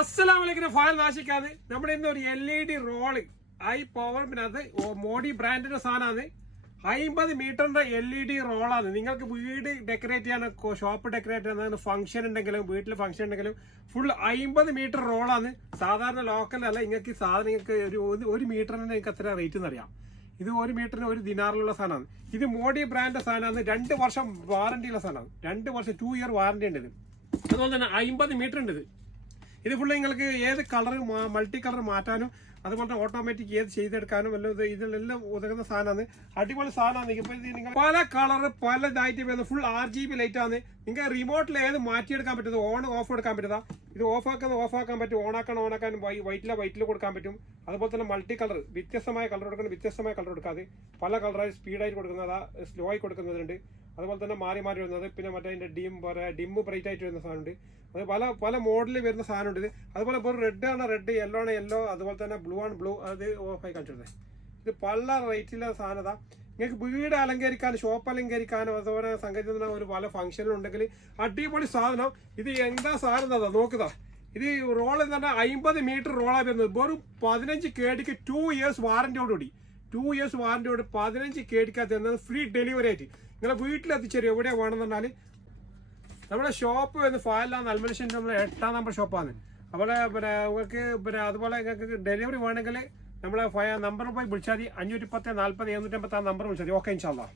അസ്സലാമലൈക്കും. ഫയൽ നാശിക്കാതെ നമ്മുടെ ഇന്ന് ഒരു LED റോള് ഹൈ പവർ, പിന്നെ അത് മോഡി ബ്രാൻഡിന്റെ സാധനമാണ്. 50 മീറ്ററിന്റെ LED റോളാണ്. നിങ്ങൾക്ക് വീട് ഡെക്കറേറ്റ് ചെയ്യാൻ, ഷോപ്പ് ഡെക്കറേറ്റ് ചെയ്യാൻ, ഫംഗ്ഷൻ ഉണ്ടെങ്കിലും വീട്ടിൽ ഫംഗ്ഷൻ ഉണ്ടെങ്കിലും ഫുൾ 50 മീറ്റർ റോളാണ്. സാധാരണ ലോക്കലല്ല. നിങ്ങൾക്ക് സാധനം നിങ്ങൾക്ക് ഒരു മീറ്ററിന് നിങ്ങൾക്ക് എത്ര റേറ്റ് എന്നറിയാം. ഇത് 1 മീറ്ററിന് 1 ദിനാറിലുള്ള സാധനമാണ്. ഇത് മോഡി ബ്രാൻഡിന്റെ സാധനമാണ്. 2 വർഷം വാറന്റിയുള്ള സാധനമാണ്. 2 വർഷം 2 ഇയർ വാറന്റി ഉണ്ട് ഇത്. അതുപോലെ തന്നെ 50 മീറ്റർ ഉണ്ട് ഇത് ഫുള്ള് നിങ്ങൾക്ക് ഏത് കളർ മൾട്ടി കളർ മാറ്റാനും അതുപോലെ തന്നെ ഓട്ടോമാറ്റിക് ഏത് ചെയ്തെടുക്കാനും എല്ലാം ഇതിലെല്ലാം ഉതകുന്ന സാധനമാണ്. അടിപൊളി സാധനമാണ്. ഇപ്പോൾ നിങ്ങൾ പല കളർ പല ഇതായിട്ട് വരുന്നത് ഫുൾ RGB ലൈറ്റ് ആണ്. നിങ്ങൾക്ക് റിമോട്ടിൽ ഏത് മാറ്റിയെടുക്കാൻ പറ്റുന്നത്, ഓൺ ഓഫ് എടുക്കാൻ പറ്റുക. ഇത് ഓഫാക്കാൻ പറ്റും, ഓണാക്കാൻ വൈറ്റിൽ കൊടുക്കാൻ പറ്റും. അതുപോലെ തന്നെ മൾട്ടി കളർ വ്യത്യസ്തമായ കളർ കൊടുക്കുന്നത്, വ്യത്യസ്തമായ കളർ കൊടുക്കാതെ പല കളറായി സ്പീഡായിട്ട് കൊടുക്കുന്നത്, സ്ലോ ആയി കൊടുക്കുന്നതുണ്ട്. അതുപോലെ തന്നെ മാറി വരുന്നത്. പിന്നെ മറ്റേ അതിൻ്റെ ഡിം ബ്രൈറ്റ് ആയിട്ട് വരുന്ന സാധനമുണ്ട്. അത് പല മോഡലിൽ വരുന്ന സാധനമുണ്ട് ഇത്. അതുപോലെ ഇപ്പോൾ റെഡ് ആണ് റെഡ്, യെല്ലോ ആണ് യെല്ലോ, അതുപോലെ തന്നെ ബ്ലൂ ആണ് ബ്ലൂ. അത് ഓഫായി കാണിച്ചിരുന്നത്. ഇത് പല റേറ്റിലുള്ള സാധനത. നിങ്ങൾക്ക് വീട് അലങ്കരിക്കാനും ഷോപ്പ് അലങ്കരിക്കാനും അതുപോലെ സംഗതി ഒരു പല ഫംഗ്ഷനും ഉണ്ടെങ്കിൽ അടിപൊളി സാധനം. ഇത് എന്താ സാധനം നോക്കുക. ഇത് റോൾ എന്ന് പറഞ്ഞാൽ 50 മീറ്റർ റോളാണ് വരുന്നത്. വെറും 15 KDക്ക് 2 ഇയേഴ്സ് വാറന്റിയോടുകൂടി 15 KDക്കകത്ത് തരുന്നത് ഫ്രീ ഡെലിവറി ആയിട്ട് നിങ്ങളെ വീട്ടിലെത്തിച്ചേരും. എവിടെയാണ് വേണമെന്ന് പറഞ്ഞാൽ നമ്മുടെ ഷോപ്പ് വന്ന് ഫയലാണ് അൽമനുഷ്യൻ്റെ നമ്മൾ 8ാം നമ്പർ ഷോപ്പാണ്. അതുപോലെ നിങ്ങൾക്ക് അതുപോലെ നിങ്ങൾക്ക് ഡെലിവറി വേണമെങ്കിൽ നമ്മളെ നമ്പറിൽ പോയി വിളിച്ചാൽ മതി. 510 40 750 നമ്പർ വിളിച്ചാൽ മതി. ഓക്കെ ഇൻഷാ അല്ലാഹ്.